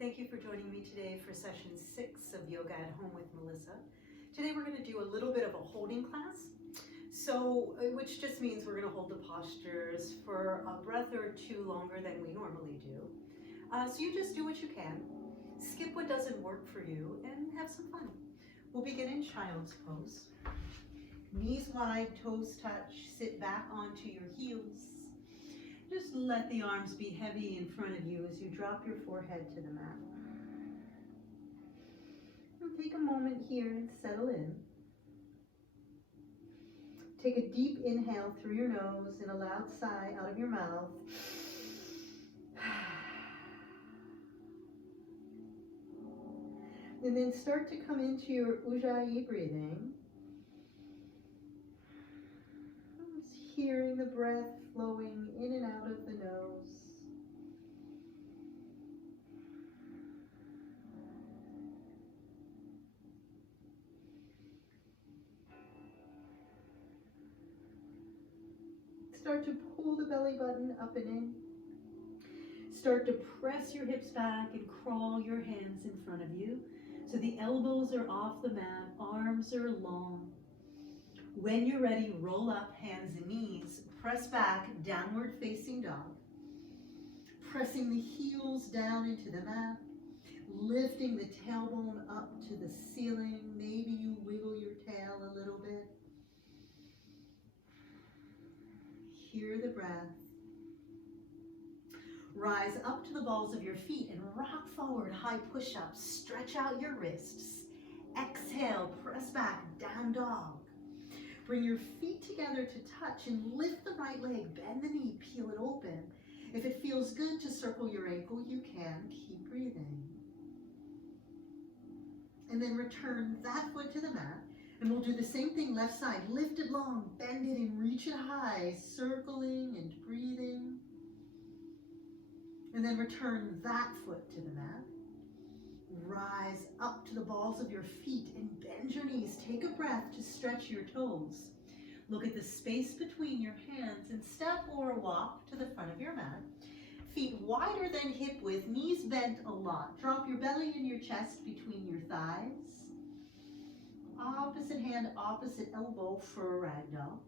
Thank you for joining me today for session 6 of Yoga at Home with Melissa. Today we're going to do a little bit of a holding class. Which just means we're going to hold the postures for a breath or two longer than we normally do. So you just do what you can, skip what doesn't work for you, and have some fun. We'll begin in child's pose. Knees wide, toes touch, sit back onto your heels. Just let the arms be heavy in front of you as you drop your forehead to the mat. And take a moment here and settle in. Take a deep inhale through your nose and a loud sigh out of your mouth. And then start to come into your Ujjayi breathing. Just hearing the breath flowing in and out of the nose. Start to pull the belly button up and in. Start to press your hips back and crawl your hands in front of you. So the elbows are off the mat, arms are long. When you're ready, roll up, hands and knees. Press back, downward facing dog. Pressing the heels down into the mat. Lifting the tailbone up to the ceiling. Maybe you wiggle your tail a little bit. Hear the breath. Rise up to the balls of your feet and rock forward, high push-ups. Stretch out your wrists. Exhale, press back, down dog. Bring your feet together to touch and lift the right leg. Bend the knee, peel it open. If it feels good to circle your ankle, you can. Keep breathing. And then return that foot to the mat. And we'll do the same thing, left side. Lift it long, bend it and reach it high, circling and breathing. And then return that foot to the mat. Rise up to the balls of your feet and bend your knees. Take a breath to stretch your toes. Look at the space between your hands and step or walk to the front of your mat. Feet wider than hip width, knees bent a lot. Drop your belly and your chest between your thighs. Opposite hand, opposite elbow for a ragdoll.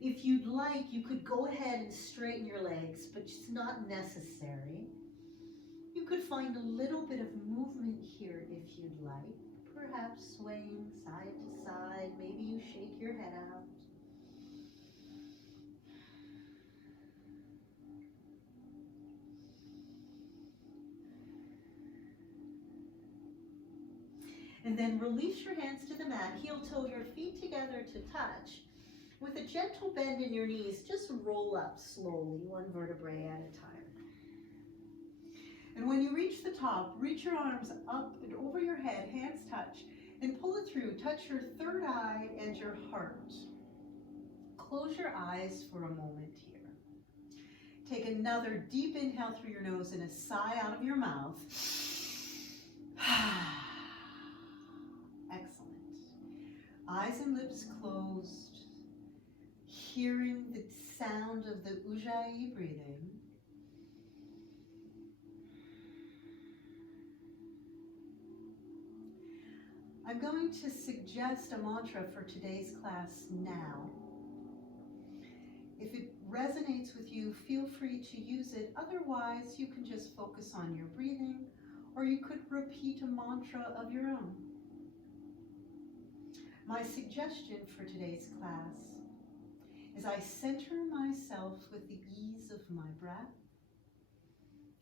If you'd like, you could go ahead and straighten your legs, but it's not necessary. You could find a little bit of movement here if you'd like. Perhaps swaying side to side. Maybe you shake your head out. And then release your hands to the mat. Heel toe your feet together to touch. With a gentle bend in your knees, just roll up slowly, one vertebrae at a time. And when you reach the top, reach your arms up and over your head, hands touch, and pull it through. Touch your third eye and your heart. Close your eyes for a moment here. Take another deep inhale through your nose and a sigh out of your mouth. Excellent. Eyes and lips closed. Hearing the sound of the Ujjayi breathing. I'm going to suggest a mantra for today's class now. If it resonates with you, feel free to use it. Otherwise, you can just focus on your breathing, or you could repeat a mantra of your own. My suggestion for today's class is I center myself with the ease of my breath.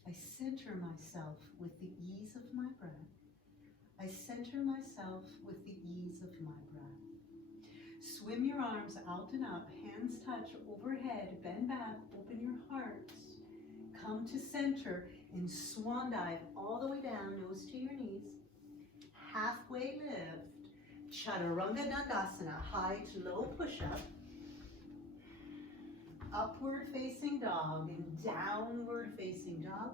I center myself with the ease of my breath. I center myself with the ease of my breath. Swim your arms out and up, hands touch overhead, bend back, open your heart. Come to center and swan dive all the way down, nose to your knees. Halfway lift, Chaturanga Dandasana, high to low push-up. Upward facing dog and downward facing dog.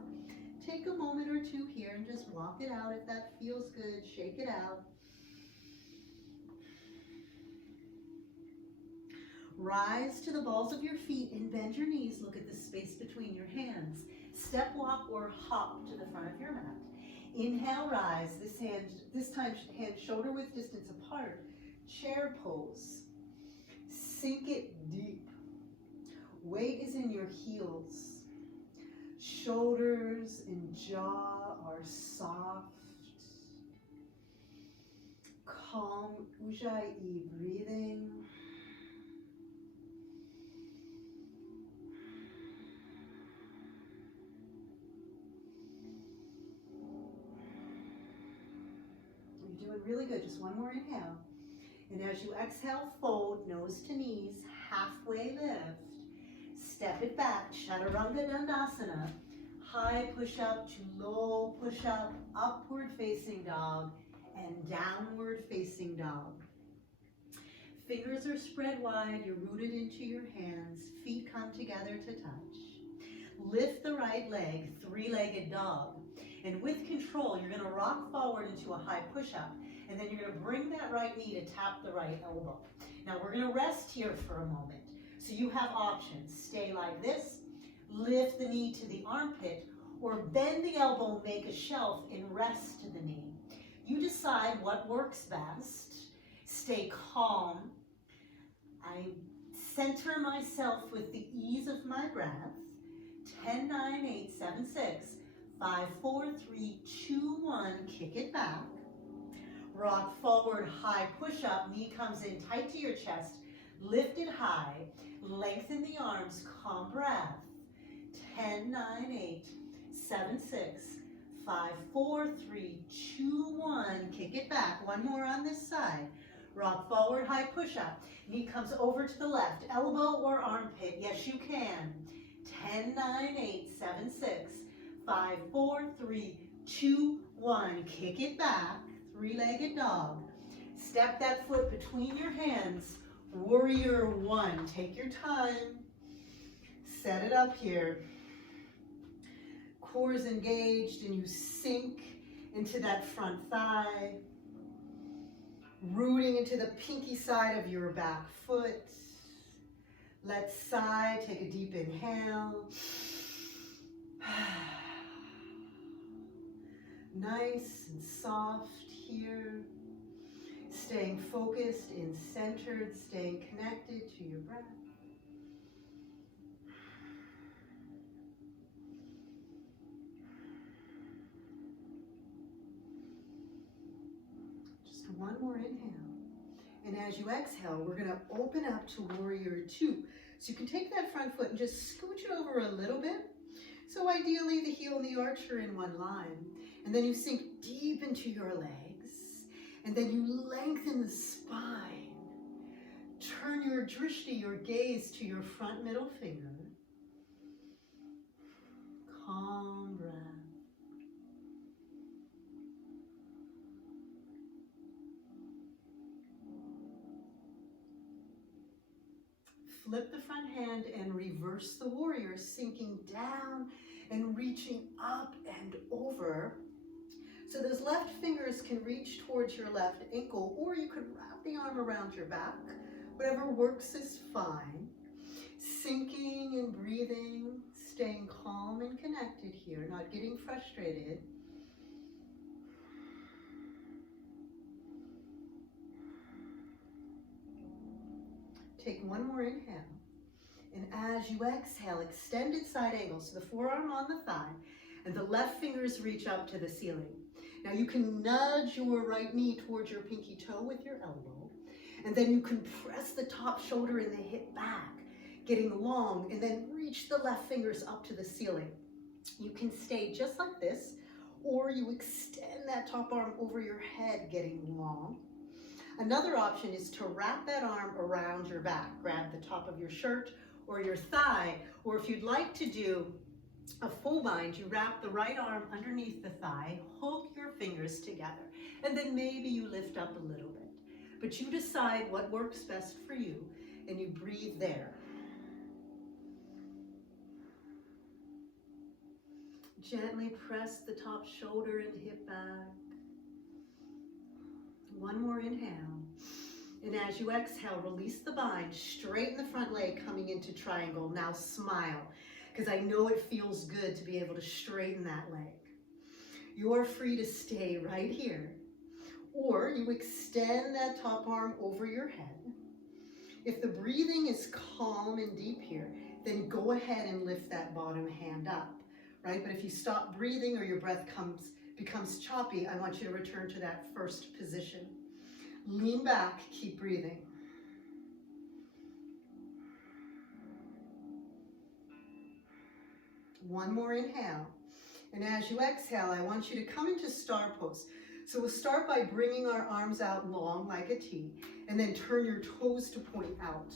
Take a moment or two here and just walk it out if that feels good. Shake it out. Rise to the balls of your feet and bend your knees. Look at the space between your hands. Step, walk, or hop to the front of your mat. Inhale, rise. This time hands shoulder width distance apart. Chair pose. Sink it deep. Weight is in your heels. Shoulders and jaw are soft. Calm Ujjayi breathing. You're doing really good. Just one more inhale. And as you exhale, fold nose to knees, halfway lift. Step it back, Chaturanga Dandasana. High push up to low push up, upward facing dog, and downward facing dog. Fingers are spread wide, you're rooted into your hands, feet come together to touch. Lift the right leg, three-legged dog. And with control, you're gonna rock forward into a high push-up, and then you're gonna bring that right knee to tap the right elbow. Now we're gonna rest here for a moment. So you have options. Stay like this, lift the knee to the armpit, or bend the elbow, make a shelf, and rest to the knee. You decide what works best. Stay calm. I center myself with the ease of my breath. 10, 9, 8, 7, 6, 5, 4, 3, 2, 1. Kick it back. Rock forward, high push-up. Knee comes in tight to your chest. Lift it high. Lengthen the arms. Calm breath. 10, 9, 8, 7, 6, 5, 4, 3, 2, 1. Kick it back. One more on this side. Rock forward, high push-up. Knee comes over to the left. Elbow or armpit. Yes, you can. 10, 9, 8, 7, 6, 5, 4, 3, 2, 1. Kick it back. Three-legged dog. Step that foot between your hands. Warrior one. Take your time. Set it up here. Core is engaged and you sink into that front thigh. Rooting into the pinky side of your back foot. Let's sigh. Take a deep inhale. Nice and soft here. Staying focused and centered, staying connected to your breath. Just one more inhale. And as you exhale, we're going to open up to warrior two. So you can take that front foot and just scooch it over a little bit. So ideally the heel and the arch are in one line. And then you sink deep into your legs. And then you lengthen the spine. Turn your drishti, your gaze, to your front middle finger. Calm breath. Flip the front hand and reverse the warrior, sinking down and reaching up and over. So those left fingers can reach towards your left ankle, or you could wrap the arm around your back. Whatever works is fine. Sinking and breathing, staying calm and connected here, not getting frustrated. Take one more inhale. And as you exhale, extended side angle. So the forearm on the thigh and the left fingers reach up to the ceiling. Now you can nudge your right knee towards your pinky toe with your elbow. And then you can press the top shoulder and the hip back, getting long, and then reach the left fingers up to the ceiling. You can stay just like this, or you extend that top arm over your head, getting long. Another option is to wrap that arm around your back. Grab the top of your shirt or your thigh, or if you'd like to do a full bind, you wrap the right arm underneath the thigh, hook your fingers together, and then maybe you lift up a little bit. But you decide what works best for you, and you breathe there. Gently press the top shoulder and hip back. One more inhale. And as you exhale, release the bind, straighten the front leg coming into triangle. Now smile. because I know it feels good to be able to straighten that leg. You're free to stay right here, or you extend that top arm over your head. If the breathing is calm and deep here, then go ahead and lift that bottom hand up, right? But if you stop breathing or your breath becomes choppy, I want you to return to that first position. Lean back, keep breathing. One more inhale. And as you exhale, I want you to come into star pose. So we'll start by bringing our arms out long like a T, and then turn your toes to point out.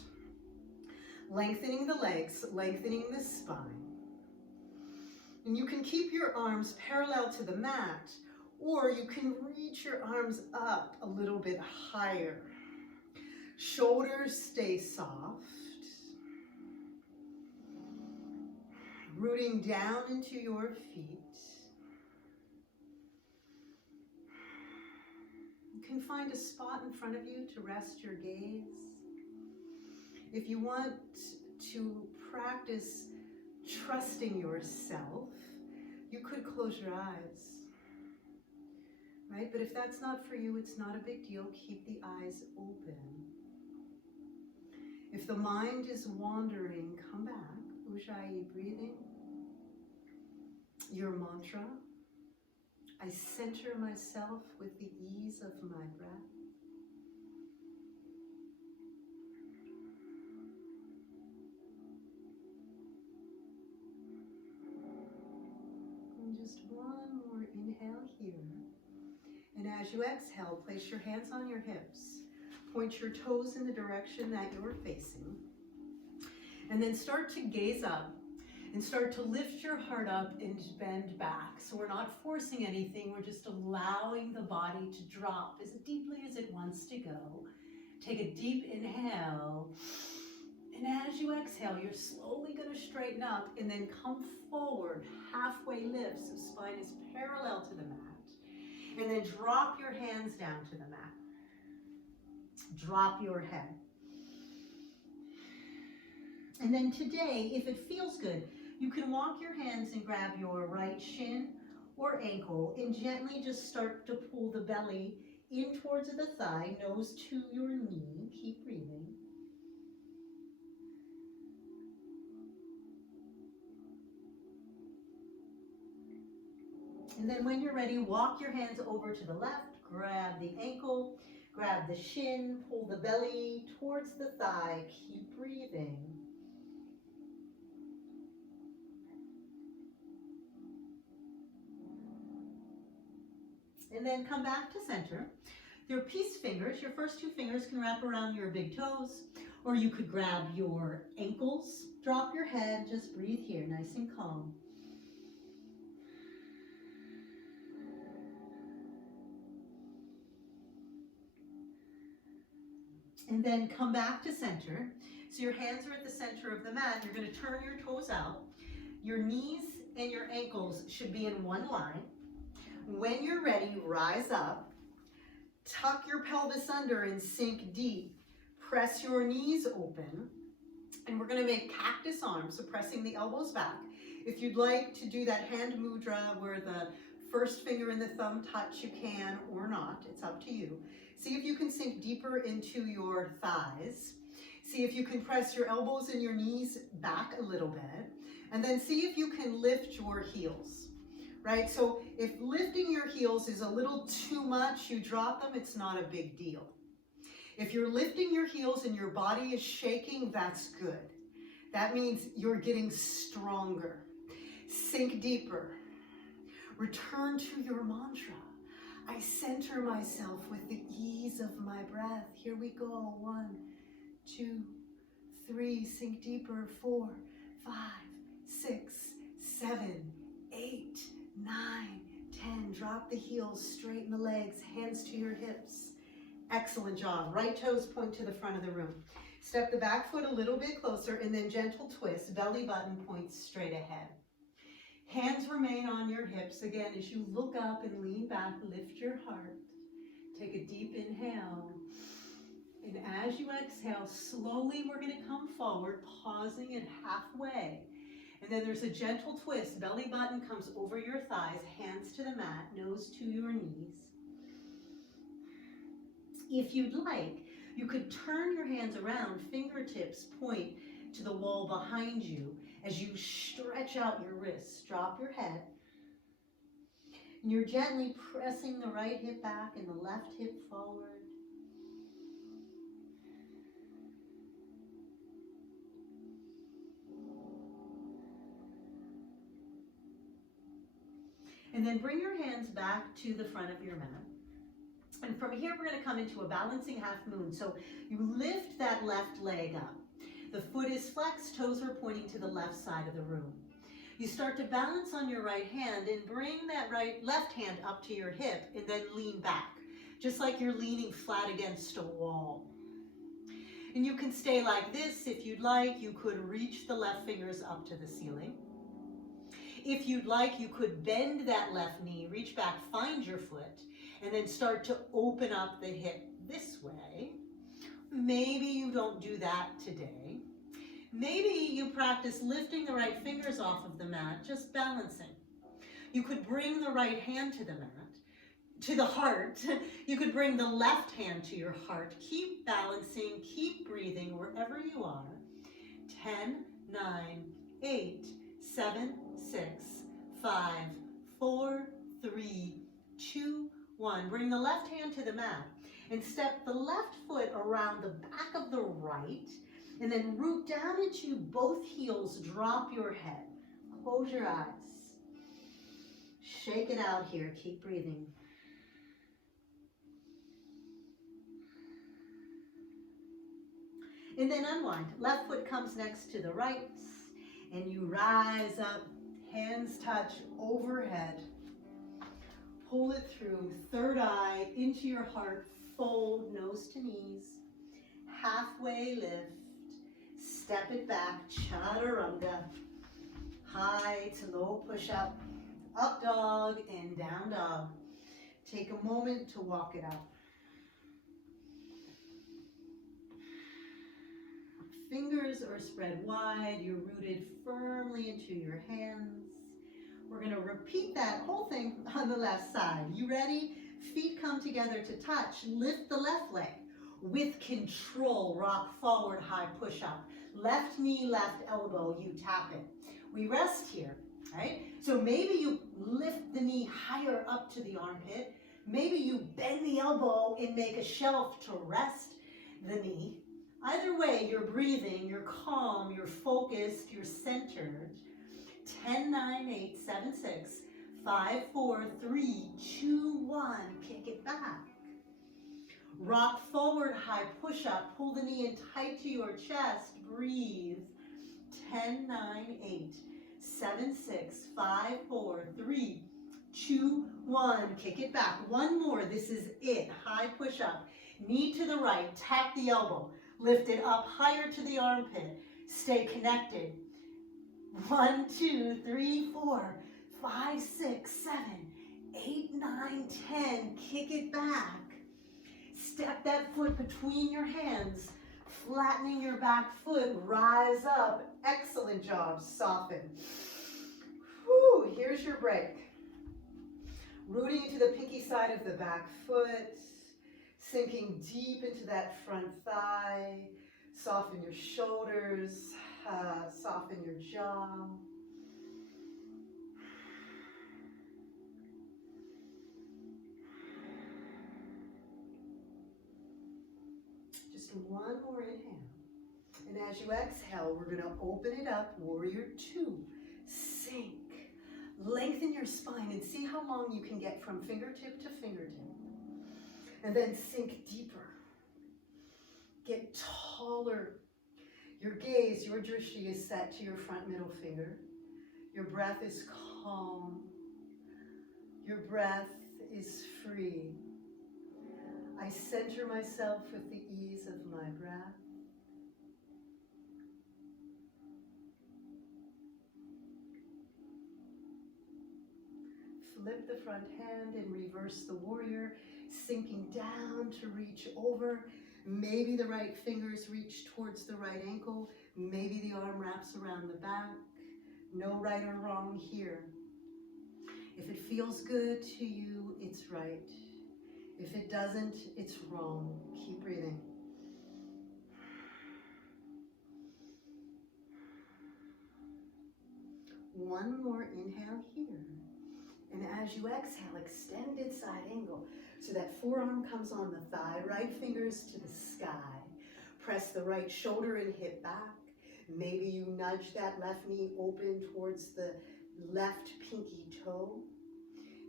Lengthening the legs, lengthening the spine. And you can keep your arms parallel to the mat, or you can reach your arms up a little bit higher. Shoulders stay soft. Rooting down into your feet. You can find a spot in front of you to rest your gaze. If you want to practice trusting yourself, you could close your eyes, right? But if that's not for you, it's not a big deal. Keep the eyes open. If the mind is wandering, come back. Ujjayi breathing. Your mantra. I center myself with the ease of my breath. And just one more inhale here. And as you exhale, place your hands on your hips. Point your toes in the direction that you're facing. And then start to gaze up and start to lift your heart up and bend back. So we're not forcing anything, we're just allowing the body to drop as deeply as it wants to go. Take a deep inhale, and as you exhale, you're slowly going to straighten up and then come forward, halfway lift, so spine is parallel to the mat. And then drop your hands down to the mat. Drop your head. And then today, if it feels good, you can walk your hands and grab your right shin or ankle and gently just start to pull the belly in towards the thigh, nose to your knee. Keep breathing. And then when you're ready, walk your hands over to the left, grab the ankle, grab the shin, pull the belly towards the thigh. Keep breathing. And then come back to center. Your peace fingers, your first two fingers can wrap around your big toes, or you could grab your ankles, drop your head, just breathe here, nice and calm. And then come back to center. So your hands are at the center of the mat. You're going to turn your toes out. Your knees and your ankles should be in one line. When you're ready, rise up, tuck your pelvis under and sink deep. Press your knees open, and we're going to make cactus arms, so pressing the elbows back. If you'd like to do that hand mudra where the first finger and the thumb touch, you can or not. It's up to you. See if you can sink deeper into your thighs. See if you can press your elbows and your knees back a little bit, and then see if you can lift your heels. Right, so if lifting your heels is a little too much, you drop them, it's not a big deal. If you're lifting your heels and your body is shaking, that's good. That means you're getting stronger. Sink deeper. Return to your mantra. I center myself with the ease of my breath. Here we go. 1, 2, 3. Sink deeper. 4, 5, 6, 7, 8, 9, 10. Drop the heels, straighten the legs, hands to your hips. Excellent job. Right toes point to the front of the room. Step the back foot a little bit closer and then gentle twist. Belly button points straight ahead. Hands remain on your hips. Again, as you look up and lean back, lift your heart. Take a deep inhale. And as you exhale, slowly we're going to come forward, pausing at halfway. And then there's a gentle twist. Belly button comes over your thighs, hands to the mat, nose to your knees. If you'd like, you could turn your hands around, fingertips point to the wall behind you as you stretch out your wrists. Drop your head. And you're gently pressing the right hip back and the left hip forward. And then bring your hands back to the front of your mat. And from here, we're going to come into a balancing half moon. So you lift that left leg up. The foot is flexed, toes are pointing to the left side of the room. You start to balance on your right hand and bring that left hand up to your hip and then lean back, just like you're leaning flat against a wall. And you can stay like this if you'd like. You could reach the left fingers up to the ceiling. If you'd like, you could bend that left knee, reach back, find your foot, and then start to open up the hip this way. Maybe you don't do that today. Maybe you practice lifting the right fingers off of the mat, just balancing. You could bring the right hand to the mat, to the heart. You could bring the left hand to your heart. Keep balancing, keep breathing wherever you are. 10, 9, 8, 7, 6, 5, 4, 3, 2, 1. Bring the left hand to the mat and step the left foot around the back of the right and then root down into both heels. Drop your head. Close your eyes. Shake it out here. Keep breathing. And then unwind. Left foot comes next to the right and you rise up. Hands touch overhead. Pull it through. Third eye into your heart. Fold nose to knees. Halfway lift. Step it back. Chaturanga. High to low push up. Up dog and down dog. Take a moment to walk it out. Fingers are spread wide. You're rooted firmly into your hands. We're going to repeat that whole thing on the left side. You ready? Feet come together to touch. Lift the left leg. With control, rock forward, high push up. Left knee, left elbow, you tap it. We rest here, right? So maybe you lift the knee higher up to the armpit. Maybe you bend the elbow and make a shelf to rest the knee. Either way, you're breathing, you're calm, you're focused, you're centered. 10, 9, 8, 7, 6, 5, 4, 3, 2, 1. Kick it back. Rock forward, high push up. Pull the knee in tight to your chest. Breathe. 10, 9, 8, 7, 6, 5, 4, 3, 2, 1. Kick it back. One more. This is it. High push up. Knee to the right. Tap the elbow. Lift it up higher to the armpit. Stay connected. 1, 2, 3, 4, 5, 6, 7, 8, 9, 10. Kick it back. Step that foot between your hands. Flattening your back foot. Rise up. Excellent job. Soften. Whew, here's your break. Rooting into the pinky side of the back foot. Sinking deep into that front thigh. Soften your shoulders. Soften your jaw. Just one more inhale. And as you exhale, we're going to open it up. Warrior 2. Sink. Lengthen your spine and see how long you can get from fingertip to fingertip. And then sink deeper. Get taller. Your gaze, your drishti is set to your front middle finger. Your breath is calm. Your breath is free. I center myself with the ease of my breath. Flip the front hand and reverse the warrior, sinking down to reach over. Maybe the right fingers reach towards the right ankle. Maybe the arm wraps around the back. No right or wrong here. If it feels good to you, it's right. If it doesn't, it's wrong. Keep breathing. One more inhale here. And as you exhale, extended side angle. So that forearm comes on the thigh, right fingers to the sky. Press the right shoulder and hip back. Maybe you nudge that left knee open towards the left pinky toe.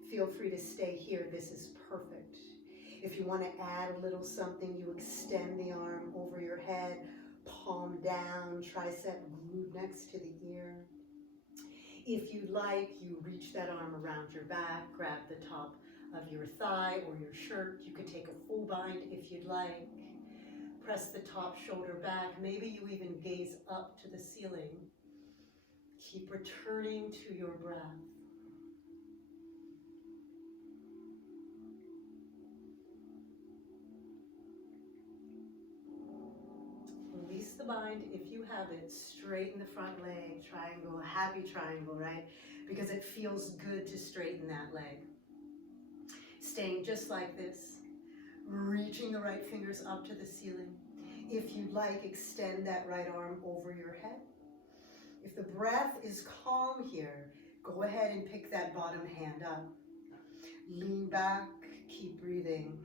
Feel free to stay here. This is perfect. If you want to add a little something, you extend the arm over your head, palm down, tricep glued next to the ear. If you'd like, you reach that arm around your back, grab the top of your thigh or your shirt. You could take a full bind if you'd like. Press the top shoulder back. Maybe you even gaze up to the ceiling. Keep returning to your breath. Release the bind if you have it. Straighten the front leg, triangle, happy triangle, right? Because it feels good to straighten that leg. Staying just like this, reaching the right fingers up to the ceiling. If you'd like, extend that right arm over your head. If the breath is calm here, go ahead and pick that bottom hand up. Lean back, keep breathing.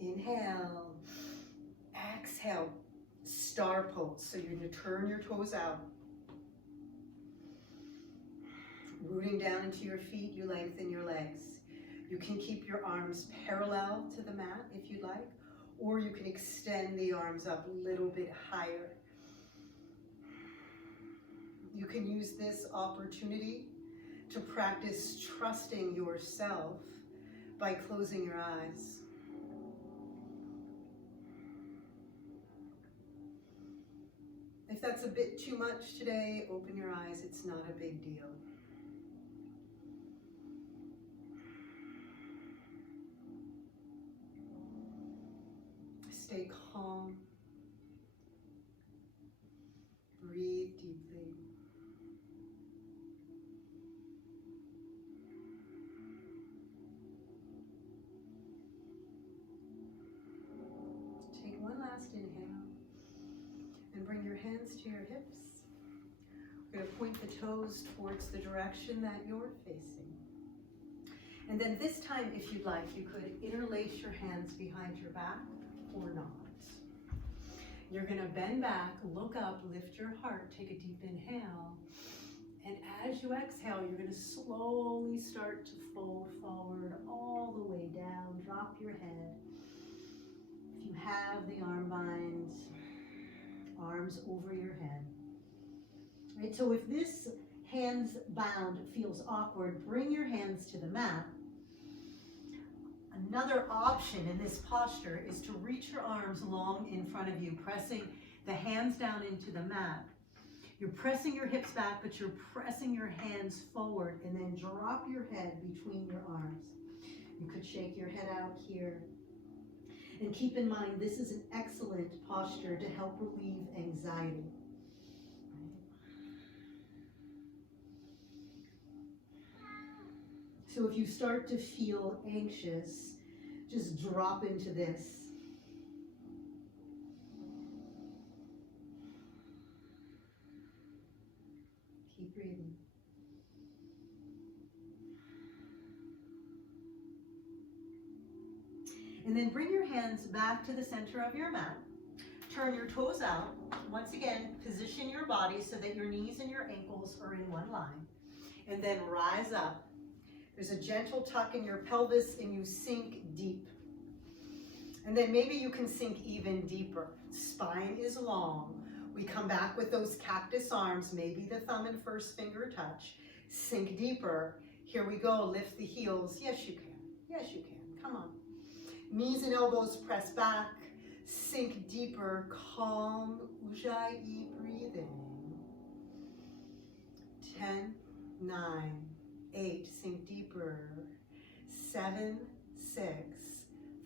Inhale, exhale, star pose. So you're going to turn your toes out. Rooting down into your feet, you lengthen your legs. You can keep your arms parallel to the mat if you'd like, or you can extend the arms up a little bit higher. You can use this opportunity to practice trusting yourself by closing your eyes. If that's a bit too much today, open your eyes. It's not a big deal. Stay calm. Breathe deeply. Take one last inhale. And bring your hands to your hips. We're going to point the toes towards the direction that you're facing. And then this time, if you'd like, you could interlace your hands behind your back or not. You're going to bend back, look up, lift your heart, take a deep inhale. And as you exhale, you're going to slowly start to fold forward all the way down. Drop your head. If you have the arm binds, arms over your head. Right, so if this hands bound feels awkward, bring your hands to the mat. Another option in this posture is to reach your arms long in front of you, pressing the hands down into the mat. You're pressing your hips back, but you're pressing your hands forward, and then drop your head between your arms. You could shake your head out here. And keep in mind, this is an excellent posture to help relieve anxiety. So if you start to feel anxious, just drop into this. Keep breathing. And then bring your hands back to the center of your mat. Turn your toes out. Once again, position your body so that your knees and your ankles are in one line. And then rise up. There's a gentle tuck in your pelvis and you sink deep. And then maybe you can sink even deeper. Spine is long. We come back with those cactus arms, maybe the thumb and first finger touch. Sink deeper. Here we go. Lift the heels. Yes, you can. Yes, you can. Come on. Knees and elbows press back. Sink deeper. Calm Ujjayi breathing. 10, 9, 8. Sink deeper. 7, 6,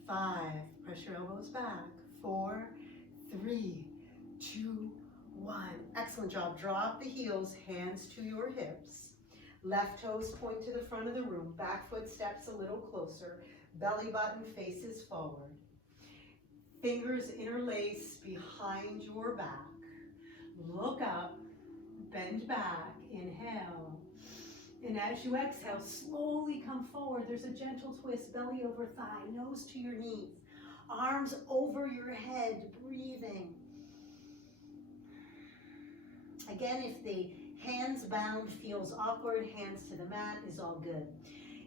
5. Press your elbows back. 4, 3, 2, 1. Excellent job. Drop the heels, hands to your hips. Left toes point to the front of the room. Back foot steps a little closer. Belly button faces forward. Fingers interlace behind your back. Look up, bend back, inhale. And as you exhale, slowly come forward. There's a gentle twist, belly over thigh, nose to your knees. Arms over your head, breathing. Again, if the hands bound feels awkward, hands to the mat is all good.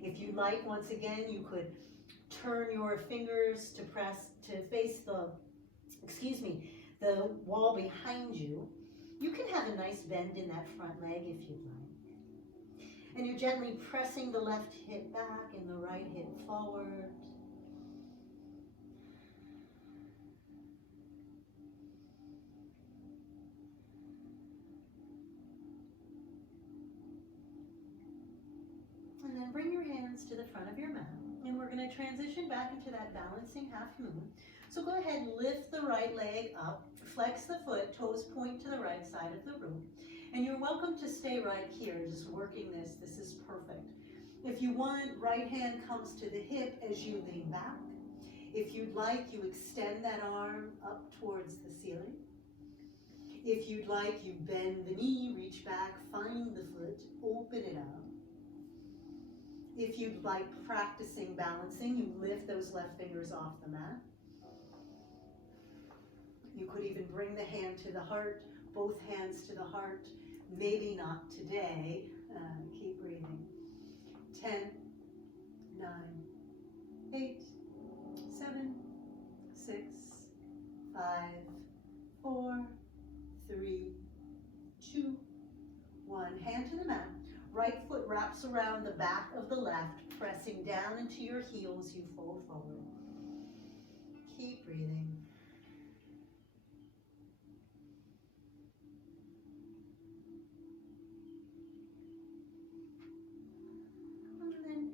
If you like, once again, you could turn your fingers to face the wall behind you. You can have a nice bend in that front leg if you'd like. And you're gently pressing the left hip back and the right hip forward. And then bring your hands to the front of your mat. And we're going to transition back into that balancing half moon. So go ahead and lift the right leg up, flex the foot, toes point to the right side of the room. And you're welcome to stay right here, just working this. This is perfect. If you want, right hand comes to the hip as you lean back. If you'd like, you extend that arm up towards the ceiling. If you'd like, you bend the knee, reach back, find the foot, open it up. If you'd like practicing balancing, you lift those left fingers off the mat. You could even bring the hand to the heart, both hands to the heart. Maybe not today. Keep breathing. 10, 9, 8, 7, 6, 5, 4, 3, 2, 1. Hand to the mat. Right foot wraps around the back of the left, pressing down into your heels, you fold forward. Keep breathing. And then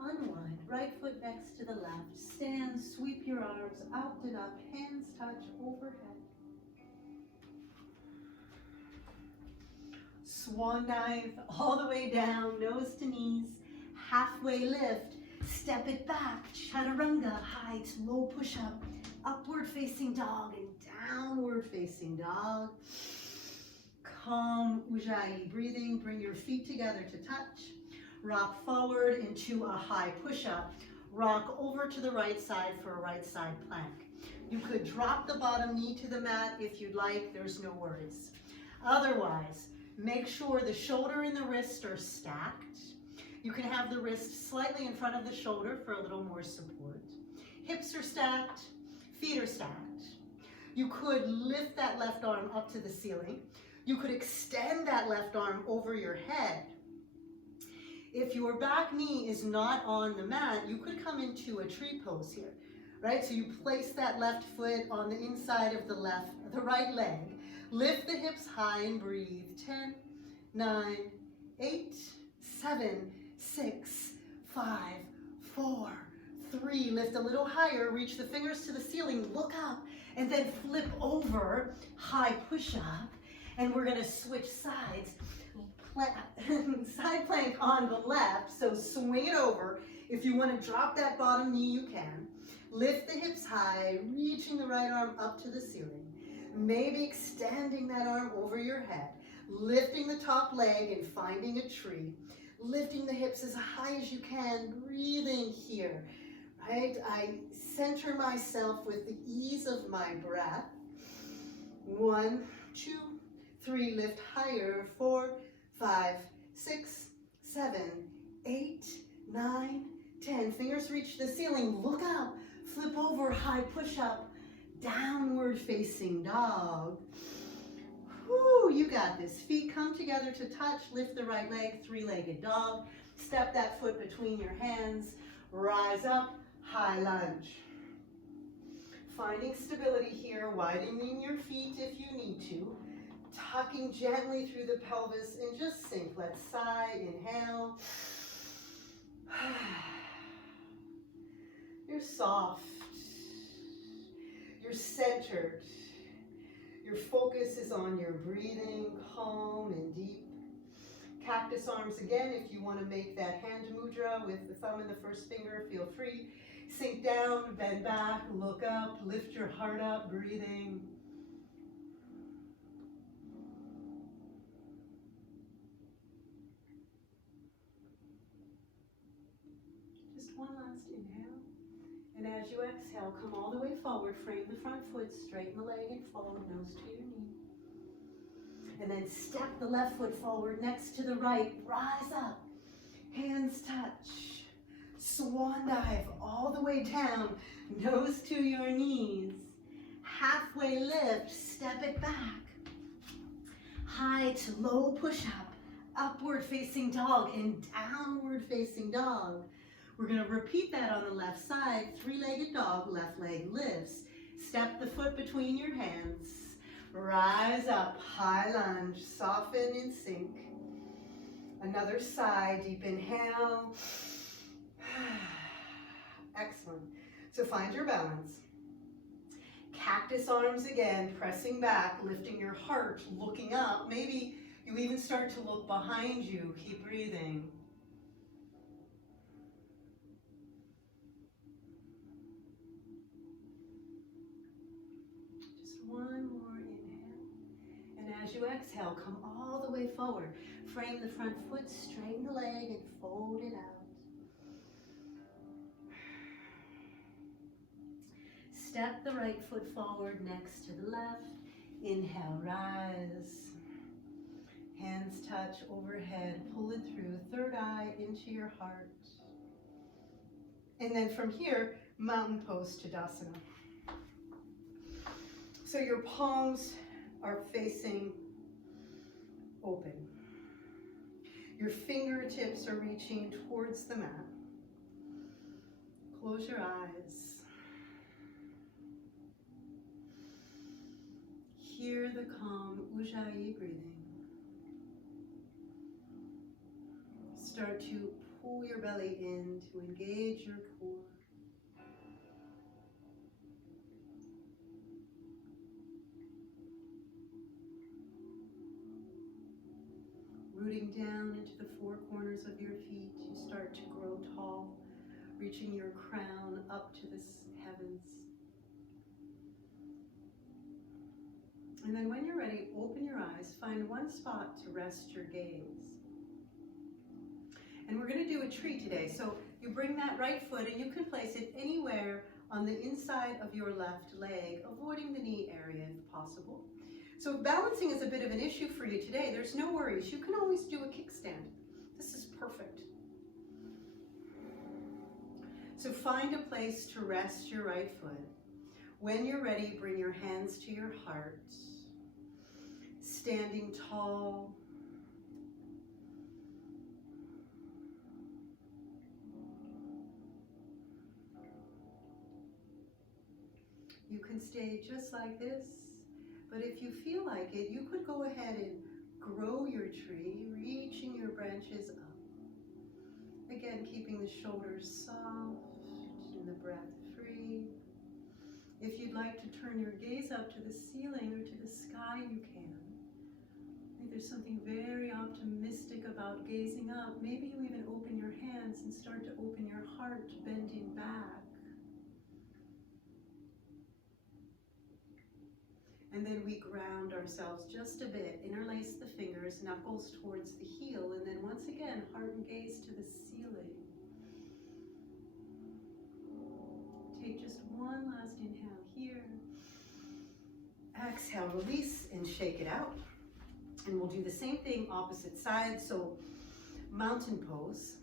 unwind. Right foot next to the left. Stand, sweep your arms out and up, hands touch overhead. Swan dive all the way down, nose to knees, halfway lift, step it back, chaturanga, high to low push-up, upward facing dog and downward facing dog. Calm Ujjayi breathing, bring your feet together to touch, rock forward into a high push-up, rock over to the right side for a right side plank. You could drop the bottom knee to the mat if you'd like, there's no worries. Otherwise, make sure the shoulder and the wrist are stacked. You can have the wrist slightly in front of the shoulder for a little more support. Hips are stacked, feet are stacked. You could lift that left arm up to the ceiling. You could extend that left arm over your head. If your back knee is not on the mat, you could come into a tree pose here, right? So you place that left foot on the inside of the right leg. Lift the hips high and breathe. 10, 9, 8, 7, 6, 5, 4, 3. Lift a little higher, reach the fingers to the ceiling, look up, and then flip over, high push-up. And we're gonna switch sides. Side plank on the left, so swing it over. If you wanna drop that bottom knee, you can. Lift the hips high, reaching the right arm up to the ceiling. Maybe extending that arm over your head, lifting the top leg and finding a tree, lifting the hips as high as you can, breathing here, right? I center myself with the ease of my breath. 1, 2, 3, lift higher. 4, 5, 6, 7, 8, 9, 10. Fingers reach the ceiling, look up, flip over, high push-up. Downward facing dog. Whoo, you got this. Feet come together to touch. Lift the right leg, three-legged dog. Step that foot between your hands. Rise up, high lunge. Finding stability here, widening your feet if you need to. Tucking gently through the pelvis and just sink. Let's sigh, inhale. You're soft. You're centered. Your focus is on your breathing, calm and deep. Cactus arms again. If you want to make that hand mudra with the thumb and the first finger, feel free. Sink down, bend back, look up, lift your heart up, breathing. Just one last inhale. And as you exhale, come all the way forward, frame the front foot, straighten the leg and forward, nose to your knee. And then step the left foot forward next to the right, rise up, hands touch. Swan dive all the way down, nose to your knees. Halfway lift, step it back. High to low push-up, upward facing dog and downward facing dog. We're going to repeat that on the left side. Three-legged dog, left leg lifts. Step the foot between your hands. Rise up, high lunge, soften and sink. Another side, deep inhale. Excellent. So find your balance. Cactus arms again, pressing back, lifting your heart, looking up. Maybe you even start to look behind you. Keep breathing. Just one more inhale. And as you exhale, come all the way forward. Frame the front foot, straighten the leg, and fold it out. Step the right foot forward next to the left. Inhale, rise. Hands touch overhead, pull it through, third eye into your heart. And then from here, mountain pose Tadasana. So your palms are facing open. Your fingertips are reaching towards the mat. Close your eyes. Hear the calm Ujjayi breathing. Start to pull your belly in to engage your core. Rooting down into the four corners of your feet, you start to grow tall, reaching your crown up to the heavens. And then when you're ready, open your eyes, find one spot to rest your gaze. And we're going to do a tree today. So you bring that right foot and you can place it anywhere on the inside of your left leg, avoiding the knee area if possible. So if balancing is a bit of an issue for you today, there's no worries. You can always do a kickstand. This is perfect. So find a place to rest your right foot. When you're ready, bring your hands to your heart. Standing tall. You can stay just like this, but if you feel like it, you could go ahead and grow your tree, reaching your branches up. Again, keeping the shoulders soft and the breath free. If you'd like to turn your gaze up to the ceiling or to the sky, you can. I think there's something very optimistic about gazing up. Maybe you even open your hands and start to open your heart, bending back. And then we ground ourselves just a bit, interlace the fingers, knuckles towards the heel, and then once again, heart and gaze to the ceiling. Take just one last inhale here. Exhale, release and shake it out. And we'll do the same thing opposite side. So mountain pose,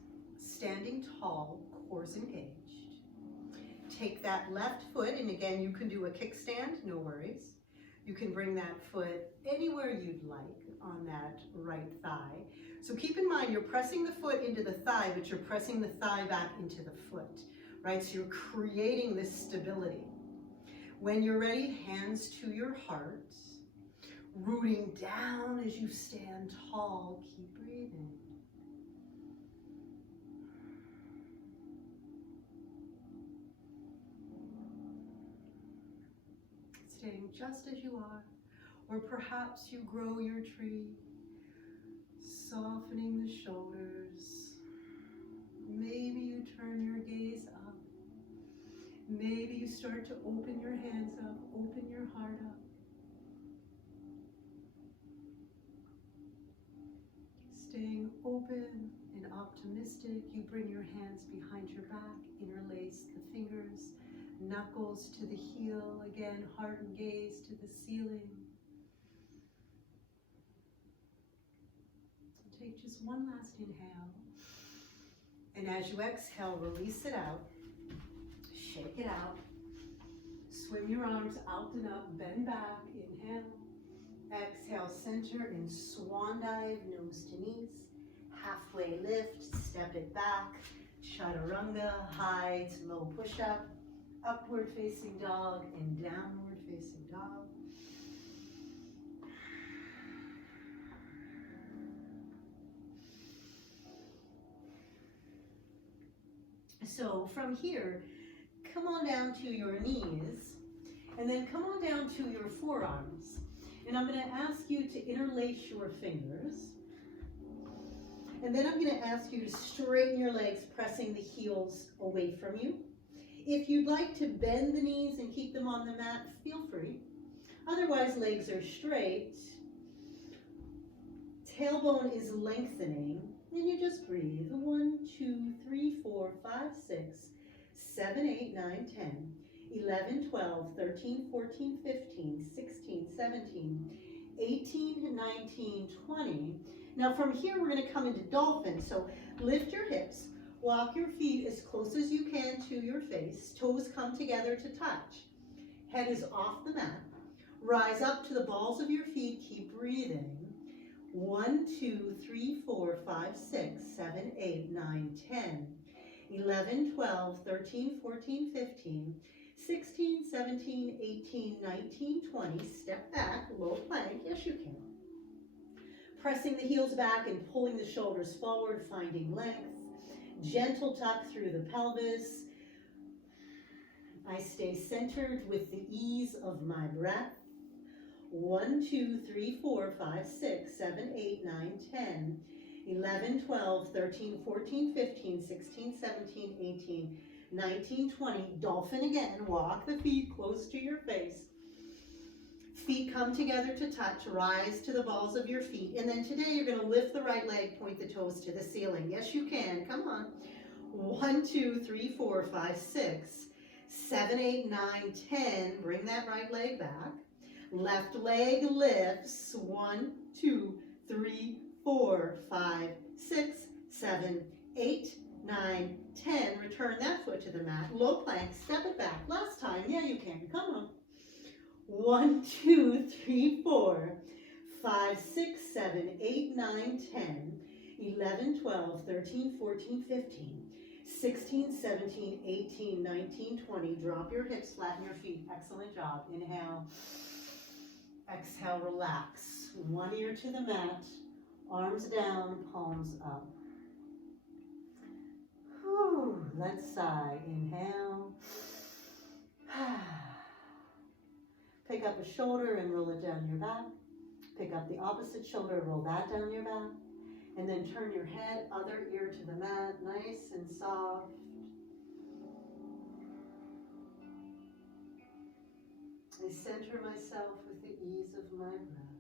standing tall, cores engaged. Take that left foot, and again, you can do a kickstand, no worries. You can bring that foot anywhere you'd like on that right thigh. So keep in mind, you're pressing the foot into the thigh, but you're pressing the thigh back into the foot, right? So you're creating this stability. When you're ready, hands to your heart, rooting down as you stand tall. Keep breathing. Staying just as you are. Or perhaps you grow your tree, softening the shoulders. Maybe you turn your gaze up. Maybe you start to open your hands up, open your heart up. Staying open and optimistic, you bring your hands behind your back, interlace the fingers, knuckles to the heel, again, heart and gaze to the ceiling. Take just one last inhale. And as you exhale, release it out. Shake it out. Swim your arms out and up, bend back, inhale. Exhale, center in swan dive, nose to knees. Halfway lift, step it back. Chaturanga, high to low push-up. Upward facing dog and downward facing dog. So from here, come on down to your knees, and then come on down to your forearms. And I'm going to ask you to interlace your fingers. And then I'm going to ask you to straighten your legs, pressing the heels away from you. If you'd like to bend the knees and keep them on the mat, feel free. Otherwise, legs are straight. Tailbone is lengthening. And you just breathe. 1, 2, 3, 4, 5, 6, 7, 8, 9, 10, 11, 12, 13, 14, 15, 16, 17, 18, 19, 20. Now from here, we're going to come into dolphin. So lift your hips, walk your feet as close as you can to your face. Toes come together to touch. Head is off the mat. Rise up to the balls of your feet. Keep breathing. 1, 2, 3, 4, 5, 6, 7, 8, 9, 10, 11, 12, 13, 14, 15, 16, 17, 18, 19, 20. Step back, low plank. Yes, you can. Pressing the heels back and pulling the shoulders forward, finding length. Gentle tuck through the pelvis. I stay centered with the ease of my breath. 1, 2, 3, 4, 5, 6, 7, 8, 9, 10, 11, 12, 13, 14, 15, 16, 17, 18, 19, 20. Dolphin again. Walk the feet close to your face. Feet come together to touch. Rise to the balls of your feet. And then today you're going to lift the right leg, point the toes to the ceiling. Yes, you can. Come on. 1, 2, 3, 4, 5, 6, 7, 8, 9, 10. Bring that right leg back. Left leg lifts. 1, 2, 3, 4, 5, 6, 7, 8, 9, 10. Return that foot to the mat. Low plank. Step it back. Last time. Yeah, you can. Come on. 1, 2, 3, 4, 5, 6, 7, 8, 9, 10, 11, 12, 13, 14, 15, 16, 17, 18, 19, 20. Drop your hips, flatten your feet. Excellent job. Inhale. Exhale, relax. One ear to the mat, arms down, palms up. Whew. Let's sigh. Inhale. Pick up a shoulder and roll it down your back. Pick up the opposite shoulder, roll that down your back. And then turn your head, other ear to the mat, nice and soft. I center myself with the ease of my breath.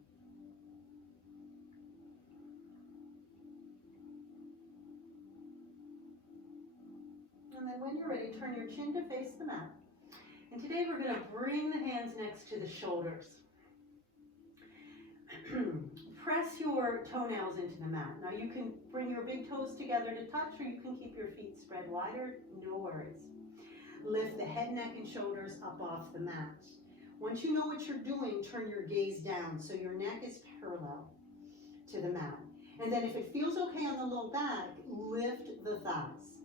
And then when you're ready, turn your chin to face the mat. And today we're going to bring the hands next to the shoulders. Press your toenails into the mat. Now you can bring your big toes together to touch, or you can keep your feet spread wider, no worries. Lift the head, neck, and shoulders up off the mat. Once you know what you're doing, turn your gaze down so your neck is parallel to the mat. And then if it feels okay on the low back, lift the thighs.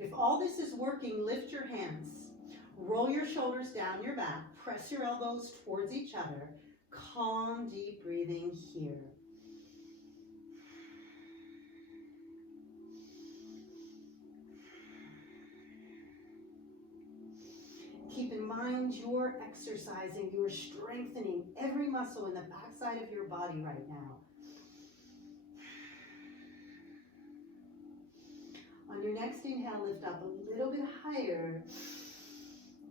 If all this is working, lift your hands. Roll your shoulders down your back. Press your elbows towards each other. Calm, deep breathing here. Keep in mind mind, you're exercising, you're strengthening every muscle in the backside of your body right now. On your next inhale, lift up a little bit higher.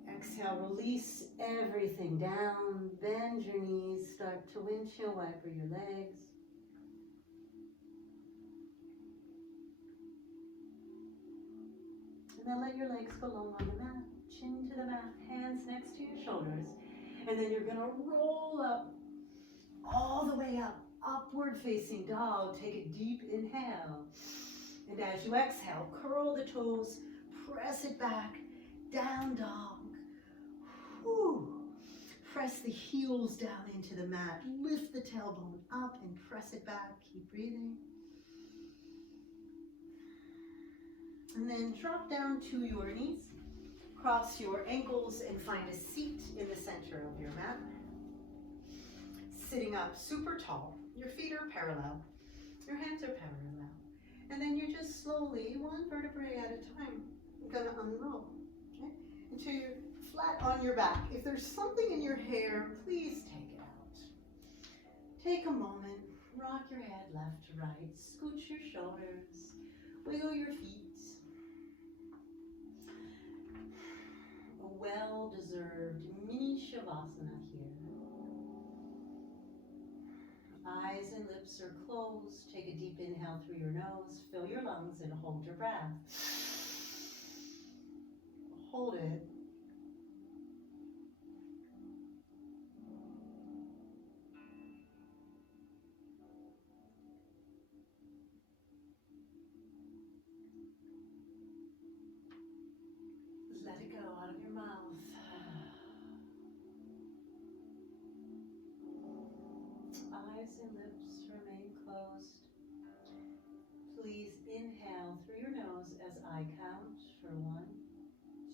Exhale, release everything down. Bend your knees, start to windshield wiper your legs. And then let your legs go long on the mat. Chin to the mat, hands next to your shoulders. And then you're gonna roll up, all the way up, upward facing dog. Take a deep inhale. And as you exhale, curl the toes, press it back, down dog. Whew. Press the heels down into the mat. Lift the tailbone up and press it back. Keep breathing. And then drop down to your knees. Cross your ankles and find a seat in the center of your mat. Sitting up super tall. Your feet are parallel. Your hands are parallel. And then you're just slowly, one vertebrae at a time, gonna unroll, okay? Until you're flat on your back. If there's something in your hair, please take it out. Take a moment, rock your head left to right, scooch your shoulders, wiggle your feet. A well-deserved mini Shavasana here. Eyes and lips are closed. Take a deep inhale through your nose. Fill your lungs and hold your breath. Hold it. Let it go out of your mouth. Eyes and lips remain closed. Please inhale through your nose as I count for 1,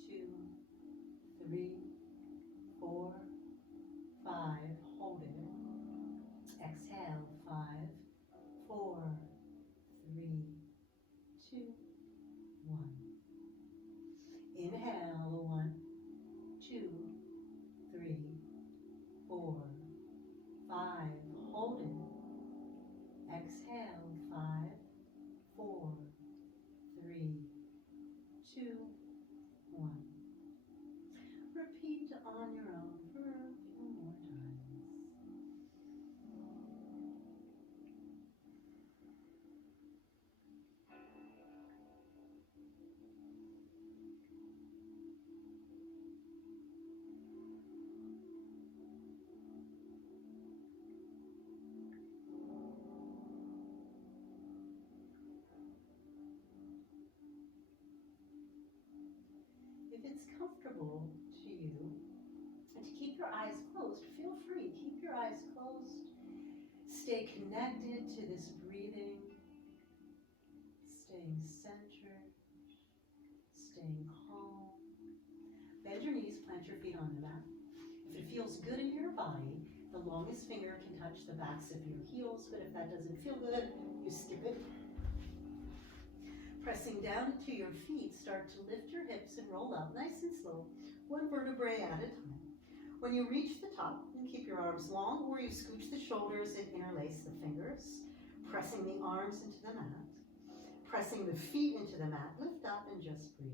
2, 3, 4, 5. Hold it. Exhale. 5, 4, 3, 2, 1. Inhale. 1, 2, 3, 4, 5. Hold it. Exhale. 5, 4, 3, 2, 1. Repeat on your own for a few more times. If it's comfortable to you, and to keep your eyes closed, feel free. Keep your eyes closed. Stay connected to this breathing. Staying centered. Staying calm. Bend your knees, plant your feet on the mat. If it feels good in your body, the longest finger can touch the backs of your heels, but if that doesn't feel good, you skip it. Pressing down to your feet, start to lift your hips and roll up nice and slow, one vertebrae at a time. When you reach the top, you keep your arms long, or you scooch the shoulders and interlace the fingers, pressing the arms into the mat, pressing the feet into the mat. Lift up and just breathe.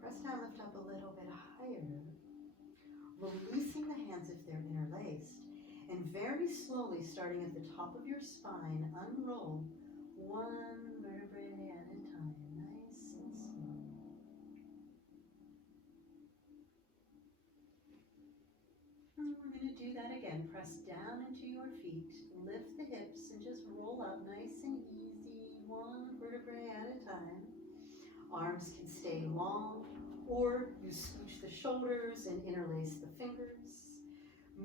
Press down, lift up a little bit higher, releasing the hands if they're interlaced, and very slowly, starting at the top of your spine, unroll one vertebrae at a time, nice and slow. And we're going to do that again. Press down into your feet, lift the hips, and just roll up nice and easy, one vertebrae at a time. Arms can stay long, or you scooch the shoulders and interlace the fingers.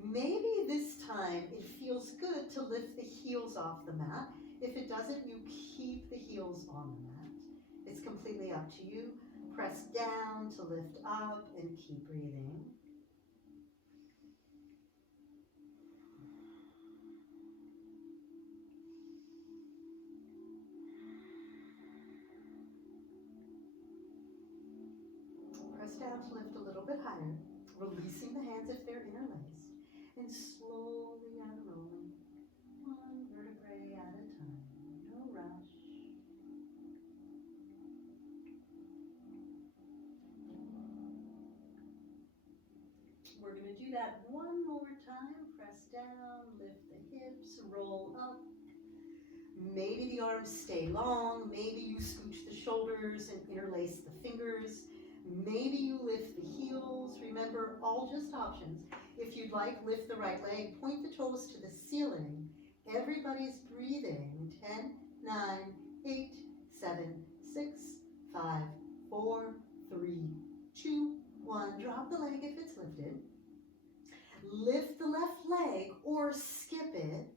Maybe this time it feels good to lift the heels off the mat. If it doesn't, you keep the heels on the mat. It's completely up to you. Press down to lift up and keep breathing. press down to lift a little bit higher, releasing the hands if they're interlaced, and slowly unrolling, one vertebrae at a time. No rush. We're going to do that one more time. Press down, lift the hips, roll up. Maybe the arms stay long. Maybe you scooch the shoulders and interlace the fingers. Maybe you lift the heels. Remember, all just options. If you'd like, lift the right leg, point the toes to the ceiling. Everybody's breathing. 10, 9, 8, 7, 6, 5, 4, 3, 2, 1. Drop the leg if it's lifted. Lift the left leg or skip it.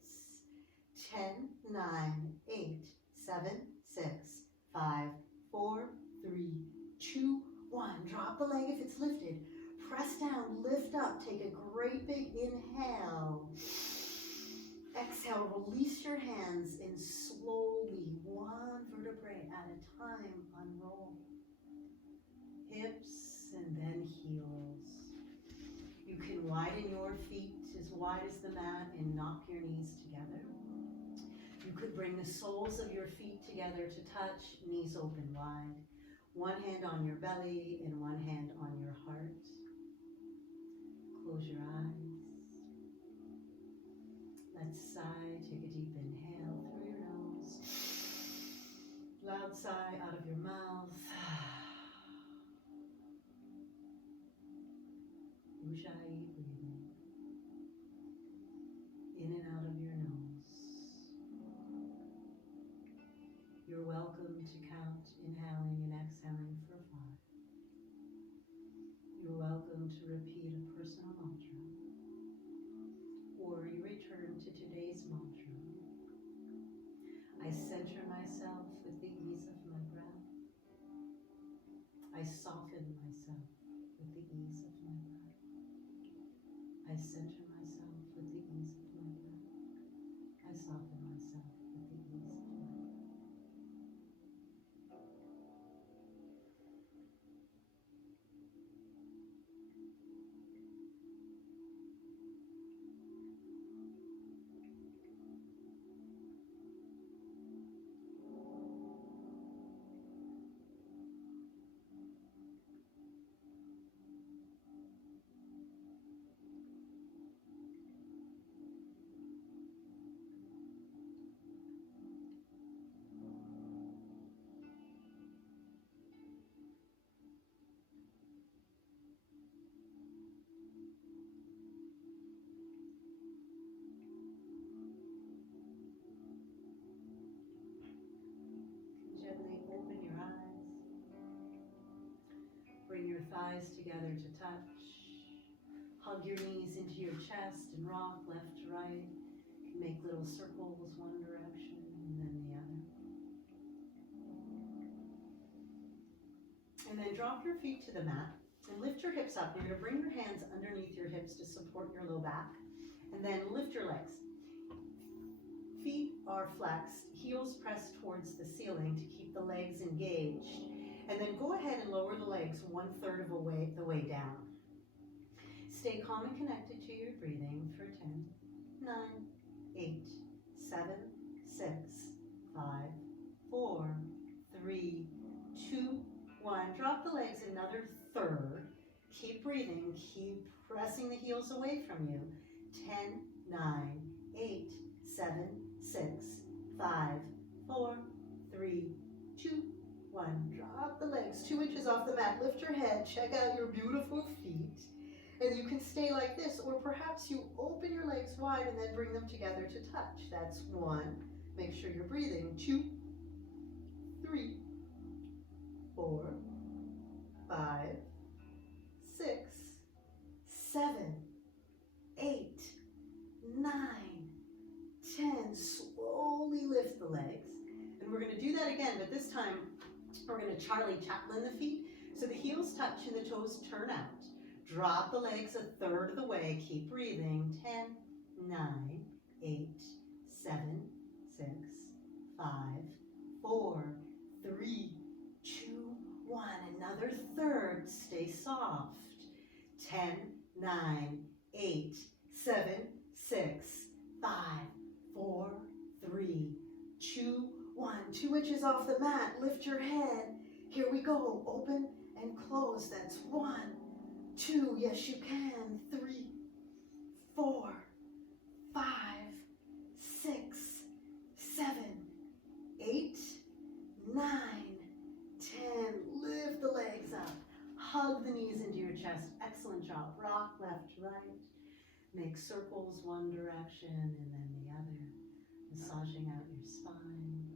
10, 9, 8, 7, 6, 5, 4, 3, 2, 1. Drop the leg if it's lifted. Press down, lift up, take a great big inhale. Exhale, release your hands and slowly, one vertebrae at a time, unroll. Hips and then heels. You can widen your feet as wide as the mat and knock your knees together. You could bring the soles of your feet together to touch, knees open wide. One hand on your belly and one hand on your heart. Close your eyes. Let's sigh. Take a deep inhale through your nose. Loud sigh out of your mouth. Ujjayi breathing. In and out of your nose. You're welcome to count inhaling and exhaling for 5. You're welcome to repeat a personal mantra, or you return to today's mantra. I center myself with the ease of my breath. I soften myself with the ease of my breath. I center myself with the ease of my breath. I soften myself with the ease of my breath. Gently open your eyes. Bring your thighs together to touch. Hug your knees into your chest and rock left to right. Make little circles one direction and then the other. And then drop your feet to the mat and lift your hips up. You're going to bring your hands underneath your hips to support your low back. And then lift your legs. Feet are flexed, heels pressed towards the ceiling to keep the legs engaged. And then go ahead and lower the legs 1/3 of the way down. Stay calm and connected to your breathing for 10, 9, 8, 7, 6, 5, 4, 3, 2, 1. Drop the legs another 1/3. Keep breathing. Keep pressing the heels away from you. 10, 9, 8, 7, 6, 5, 4, 3, 2, 1. Drop the legs 2 inches off the mat. Lift your head. Check out your beautiful feet. And you can stay like this, or perhaps you open your legs wide and then bring them together to touch. That's 1. Make sure you're breathing. 2, 3, 4, 5, 6, 7, 8, 9, 10. Slowly lift the legs. And we're going to do that again, but this time we're going to Charlie Chaplin the feet. So the heels touch and the toes turn out. Drop the legs 1/3 of the way. Keep breathing. 10, 9, 8, 7, 6, 5, 4, 3, 2, 1, another third, stay soft. 10, 9, 8, 7, 6, 5, 4, 3, 2, 1. 2 inches off the mat, lift your head. Here we go, open and close. That's 1, 2, yes you can. 3, 4, 5, 6, 7, 8, 9, 10. Lift the legs up. Hug the knees into your chest. Excellent job. Rock left, right. Make circles one direction and then the other. Massaging out your spine.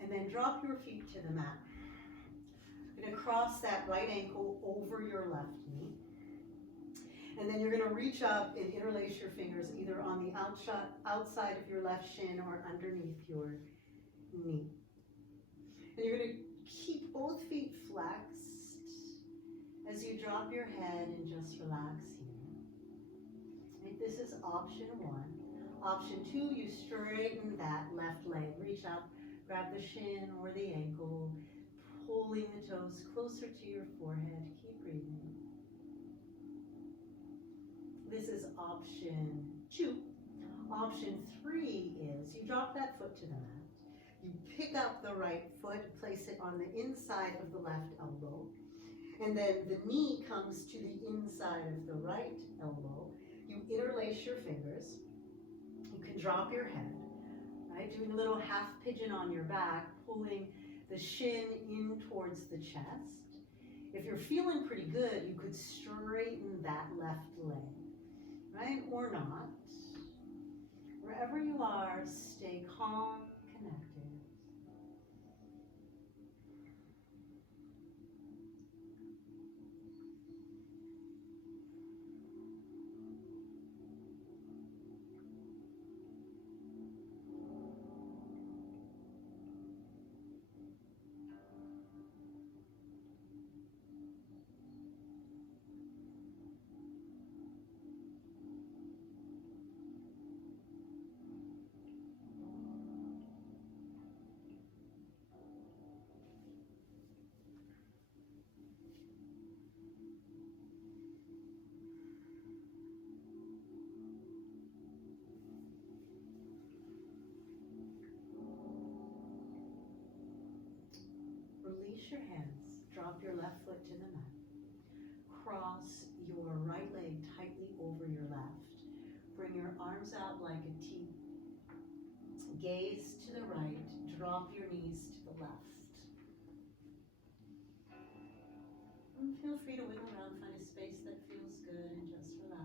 And then drop your feet to the mat. You're going to cross that right ankle over your left knee. And then you're going to reach up and interlace your fingers either on the outside of your left shin or underneath your knee. And you're going to keep both feet flexed as you drop your head and just relax here. Right, this is option 1. Option 2, you straighten that left leg. Reach up, grab the shin or the ankle, pulling the toes closer to your forehead. Keep breathing. This is option 2. Option 3 is you drop that foot to the mat. You pick up the right foot, place it on the inside of the left elbow, and then the knee comes to the inside of the right elbow. You interlace your fingers. You can drop your head, right? Doing a little half pigeon on your back, pulling the shin in towards the chest. If you're feeling pretty good, you could straighten that left leg, right? Or not. Wherever you are, stay calm, connected. Release your hands. Drop your left foot to the mat. Cross your right leg tightly over your left. Bring your arms out like a T. Gaze to the right. Drop your knees to the left. And feel free to wiggle around. Find a space that feels good and just relax.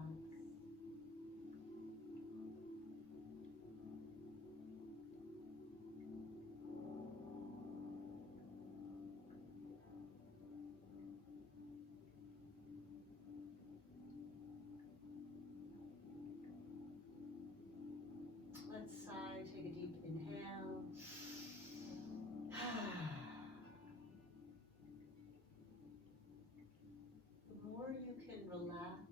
Let's sigh, take a deep inhale. The more you can relax,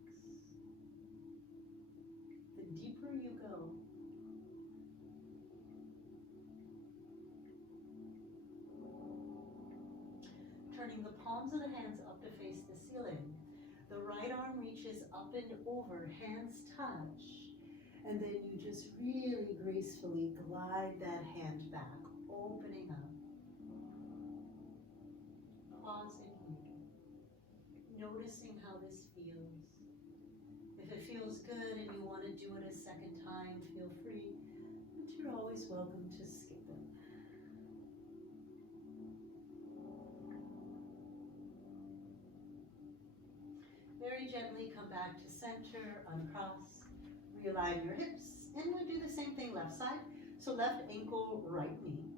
the deeper you go. Turning the palms of the hands up to face the ceiling. The right arm reaches up and over, hands touch. And then you just really gracefully glide that hand back, opening up. Pausing here. Noticing how this feels. If it feels good and you want to do it a second time, feel free, but you're always welcome to skip it. Very gently come back to center, uncross. Realign your hips, and we'll do the same thing left side. So left ankle, right knee.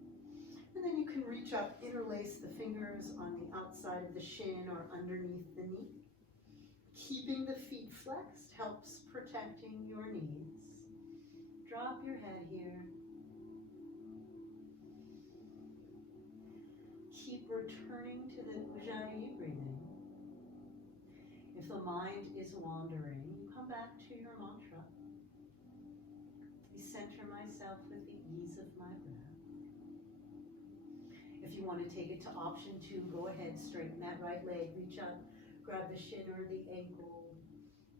And then you can reach up, interlace the fingers on the outside of the shin or underneath the knee. Keeping the feet flexed helps protecting your knees. Drop your head here. Keep returning to the Ujjayi breathing. If the mind is wandering, you come back to your mantra. I center myself with the ease of my breath. If you want to take it to option 2, go ahead, straighten that right leg, reach up, grab the shin or the ankle,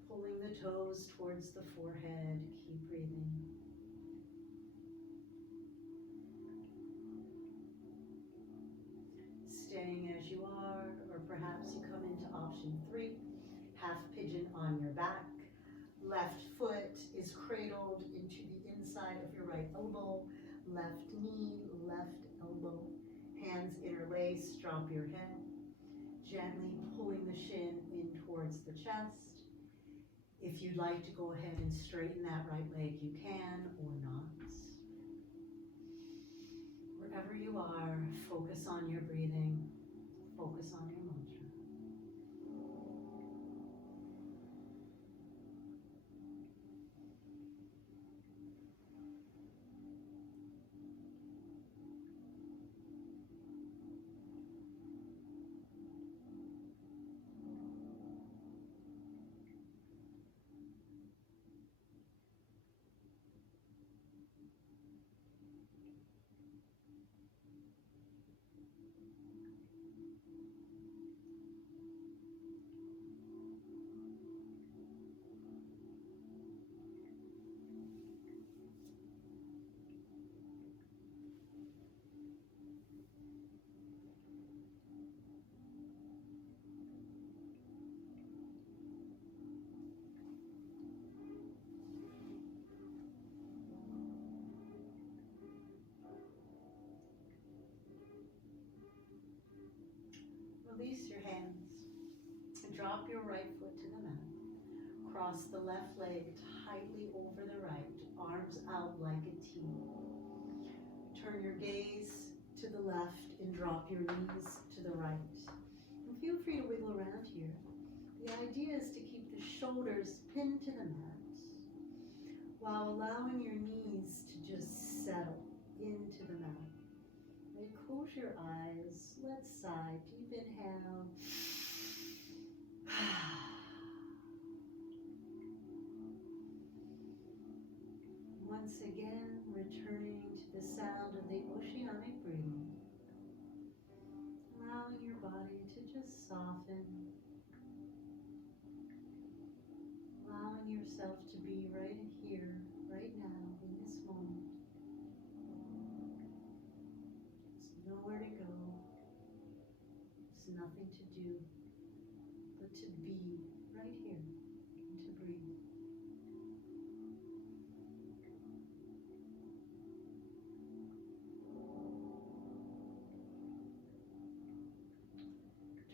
pulling the toes towards the forehead. Keep breathing. Staying as you are, or perhaps you come into option 3, half pigeon on your back. Left foot is cradled into the inside of your right elbow. Left knee, left elbow. Hands interlace, drop your head. Gently pulling the shin in towards the chest. If you'd like to go ahead and straighten that right leg, you can or not. Wherever you are, focus on your breathing, focus on your mantra. Release your hands and drop your right foot to the mat. Cross the left leg tightly over the right, arms out like a T. Turn your gaze to the left and drop your knees to the right. And feel free to wiggle around here. The idea is to keep the shoulders pinned to the mat while allowing your knees to just settle into the mat. Right, close your eyes. Let's sigh. Deep inhale. Once again, returning to the sound of the oceanic breathing. Allowing your body to just soften. Allowing yourself to be right here, right now, in this moment. There's nowhere to go. There's nothing to do but to be right here and to breathe.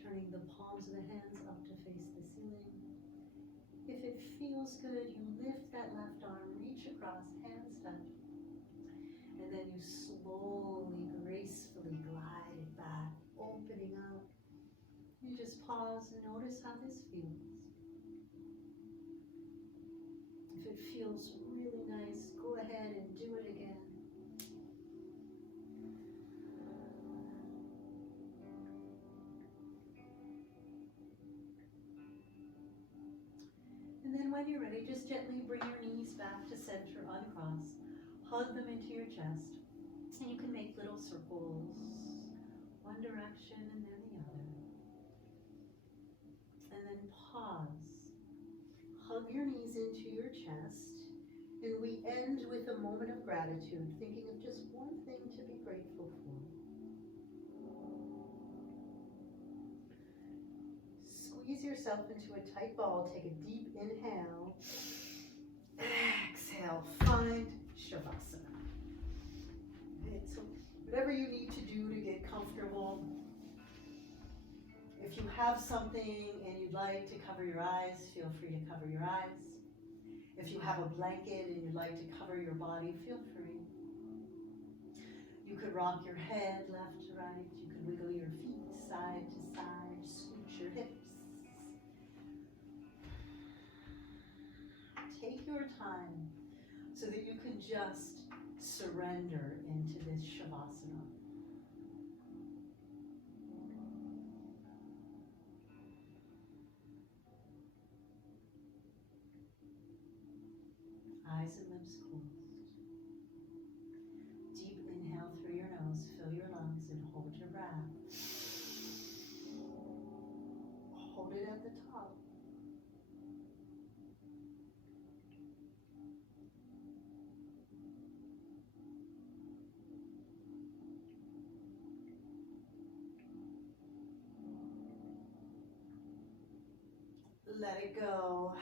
Turning the palms of the hands up to face the ceiling. If it feels good, you lift that left arm, reach across, hands touch. And then you slowly, gracefully glide it back, opening up. You just pause and notice how this feels. If it feels really nice, go ahead and do it again. And then when you're ready, just gently bring your knees back to center, uncross. Hug them into your chest. And you can make little circles, one direction and then the other. And then pause. Hug your knees into your chest. And we end with a moment of gratitude, thinking of just one thing to be grateful for. Squeeze yourself into a tight ball. Take a deep inhale. Exhale. Find Shavasana. Okay, so whatever you need to do to get comfortable. If you have something and you'd like to cover your eyes, feel free to cover your eyes. If you have a blanket and you'd like to cover your body, feel free. You could rock your head left to right. You could wiggle your feet side to side, scooch your hips. Take your time so that you can just surrender into this Shavasana. eyes and lips closed. Deep inhale through your nose, fill your lungs, and hold your breath. Hold it at the top. Let it go.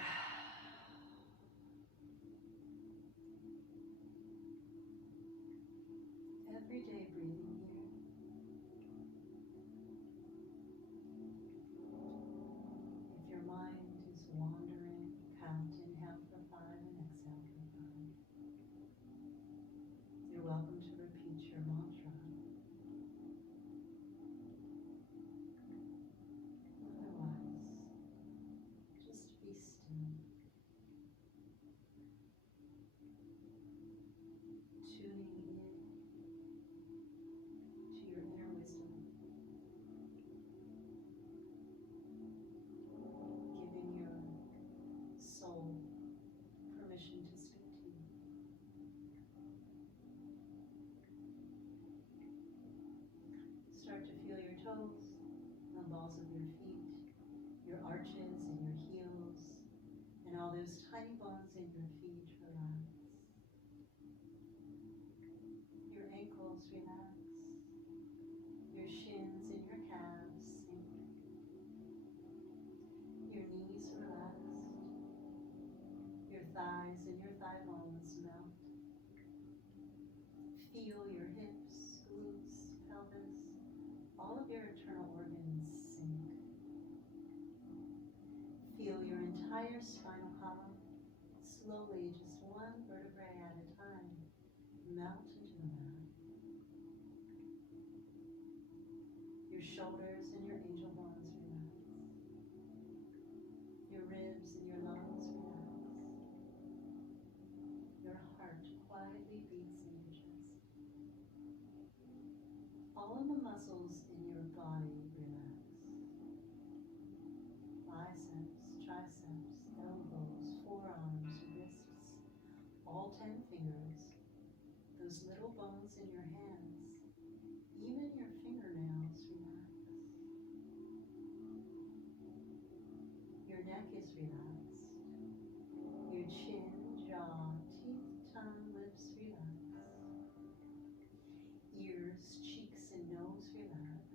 Every day breathing here. If your mind is wandering, count, inhale for 5 and exhale for 5. You're welcome to repeat your mantra. Otherwise, just be still. Tuning in to your inner wisdom. Giving your soul permission to speak to you. Start to feel your toes, the balls of your feet, your arches and your heels, and all those tiny bones in your feet relax. Your ankles relax. Your shins and your calves sink. Your knees relaxed. Your thighs and your thigh bones melt. Feel your hips, glutes, pelvis, all of your internal organs sink. Feel your entire spinal column, slowly, just one vertebrae at a time, melt into the mat. Your shoulders and your angel bones relax. Your ribs and your lungs relax. Your heart quietly beats in your chest. All of the muscles in your body relax. Biceps, triceps, elbows, forearms, wrists, all 10 fingers, those little bones in your hands, even your fingernails relax. Your neck is relaxed. Your chin, jaw, teeth, tongue, lips relax. Ears, cheeks, and nose relax.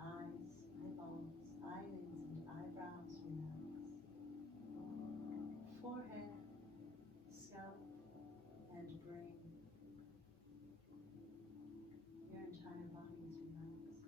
Eyes, eyeballs, eyelids, and eyebrows relax. Forehead, scalp, and brain. Your entire body is relaxed.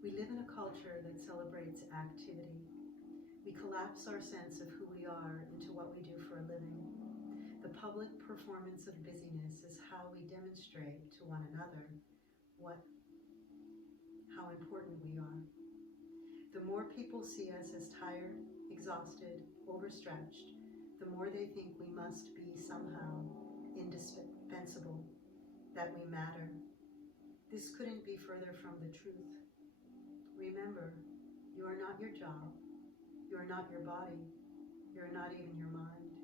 We live in a culture that celebrates activity. We collapse our sense of who we are into what we do for a living. The public performance of busyness is how we demonstrate to one another how important we are. The more people see us as tired, exhausted, overstretched, the more they think we must be somehow indispensable, that we matter. This couldn't be further from the truth. Remember, you are not your job. You are not your body. You are not even your mind.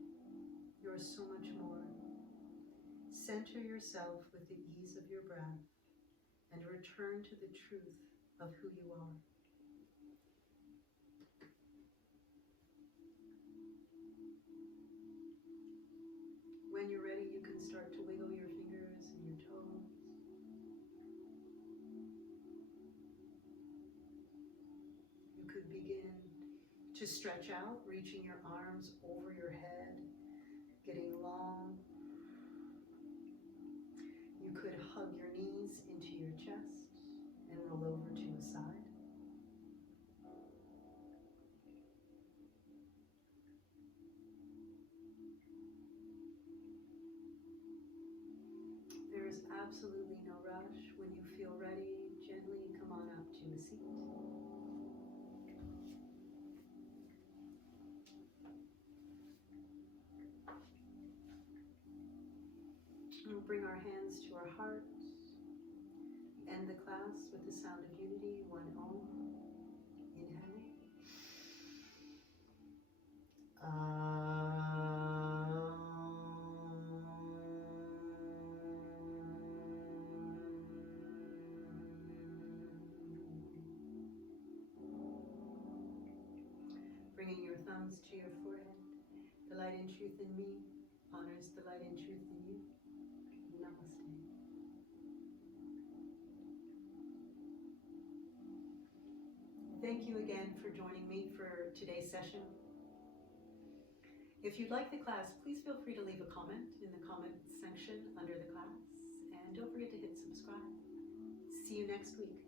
You are so much more. Center yourself with the ease of your breath and return to the truth of who you are. When you're ready, you can start to wiggle your fingers and your toes. You could begin to stretch out, reaching your arms over your head, getting long. You could hug your knees into your chest and roll over to a side. There is absolutely no rush. When you feel ready, gently come on up to a seat. We'll bring our hands to our hearts. End the class with the sound of unity, one Om. Inhale. Bringing your thumbs to your forehead. The light and truth in me honors the light and truth in you. Namaste. Thank you again for joining me for today's session. If you'd like the class, please feel free to leave a comment in the comment section under the class. And don't forget to hit subscribe. See you next week.